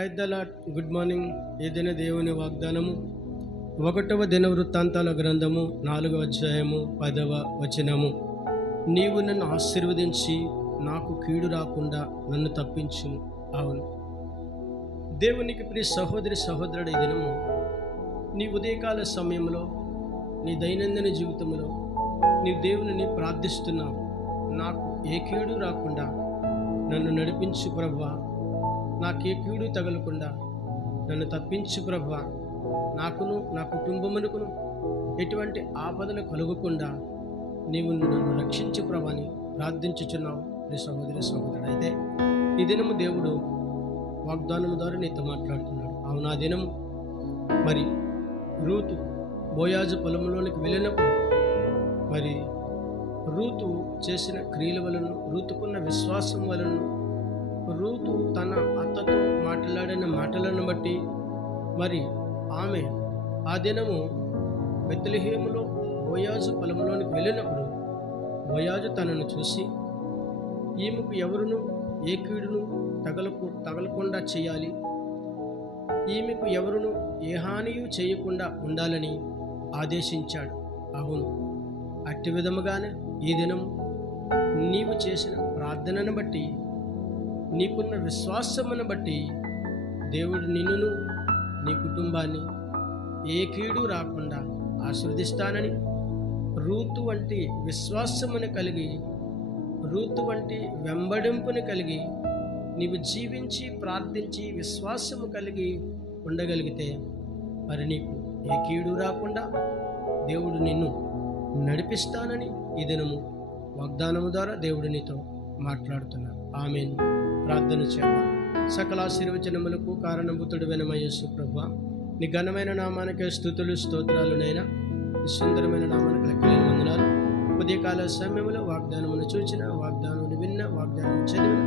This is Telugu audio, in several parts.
Praise the lord. Good morning. ఈ దిన దేవుని వాగ్దానము 1వ దినవృత్తాంతాల గ్రంథము 4వ అధ్యాయము 10వ వచనము. నీవు నన్ను ఆశీర్వదించి నాకు కీడు రాకుండా నన్ను తప్పించును. అవును, దేవునికి ప్రియ సహోదరి సహోదరుడు, ఈ దినము నీ ఉదయకాల సమయంలో నీ దైనందిన జీవితంలో నీ దేవునిని ప్రార్థిస్తున్నావు. నాకు ఏ కీడు రాకుండా నన్ను నడిపించు ప్రభువా, నాకే కీడు తగలకుండా నన్ను తప్పించు ప్రభువా, నాకును నా కుటుంబమునకును ఎటువంటి ఆపదలు కలుగకుండా నీవు నన్ను రక్షించు ప్రభా అని ప్రార్థించుచున్నావు నీ సహోదరి సహోదరుడు. అయితే ఈ దినము దేవుడు వాగ్దానం ద్వారా నీతో మాట్లాడుతున్నాడు. అవునా దినము మరి రూతు బోయాజు పొలంలోనికి వెళ్ళినప్పుడు మరి రూతు చేసిన క్రియల వలన, రూతుకున్న విశ్వాసం వలన, రూతు తన అత్తతో మాట్లాడిన మాటలను బట్టి మరి ఆమె ఆ దినము బెత్లెహేములో బోయాజు పొలంలోనికి వెళ్ళినప్పుడు బోయాజు తనను చూసి ఈమెకు ఎవరును ఏ కీడును తగలకుండా చేయాలి, ఈమెకు ఎవరును ఏ హానియు చేయకుండా ఉండాలని ఆదేశించాడు. అవును, అట్టి విధముగానే ఈ దినం నీవు చేసిన ప్రార్థనను బట్టి, నీకున్న విశ్వాసమును బట్టి దేవుడు నిన్నును నీ కుటుంబాన్ని ఏ కీడు రాకుండా ఆశీర్వదిస్తానని, రూతు వంటి విశ్వాసమును కలిగి, రూతు వంటి వెంబడింపును కలిగి నీవు జీవించి ప్రార్థించి విశ్వాసము కలిగి ఉండగలిగితే మరి నీకు ఏ కీడు రాకుండా దేవుడు నిన్ను నడిపిస్తానని ఈ దినము వాగ్దానము ద్వారా దేవుడు నీతో మాట్లాడుతున్నాడు. ఆమేన్. ప్రార్థన చేద్దాం. సకల ఆశీర్వచనములకు కారణభూతుడైన మా యేసు ప్రభువా, నీ ఘనమైన నామానికి స్తుతులు స్తోత్రాలునైనా, నీ సుందరమైన నామానికి లెక్కలేని వందనాలు. ఉదయకాల సమయంలో వాగ్దానమును చూచిన, వాగ్దానమును విన్న, వాగ్దానం చదివిన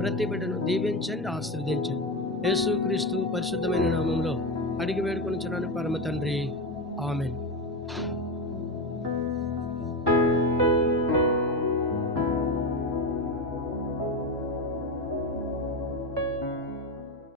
ప్రతి బిడ్డను దీవించండి, ఆశీర్వదించండి. యేసుక్రీస్తు పరిశుద్ధమైన నామంలో అడిగి వేడుకొనుచున్నాను పరమ తండ్రి. ఆమేన్.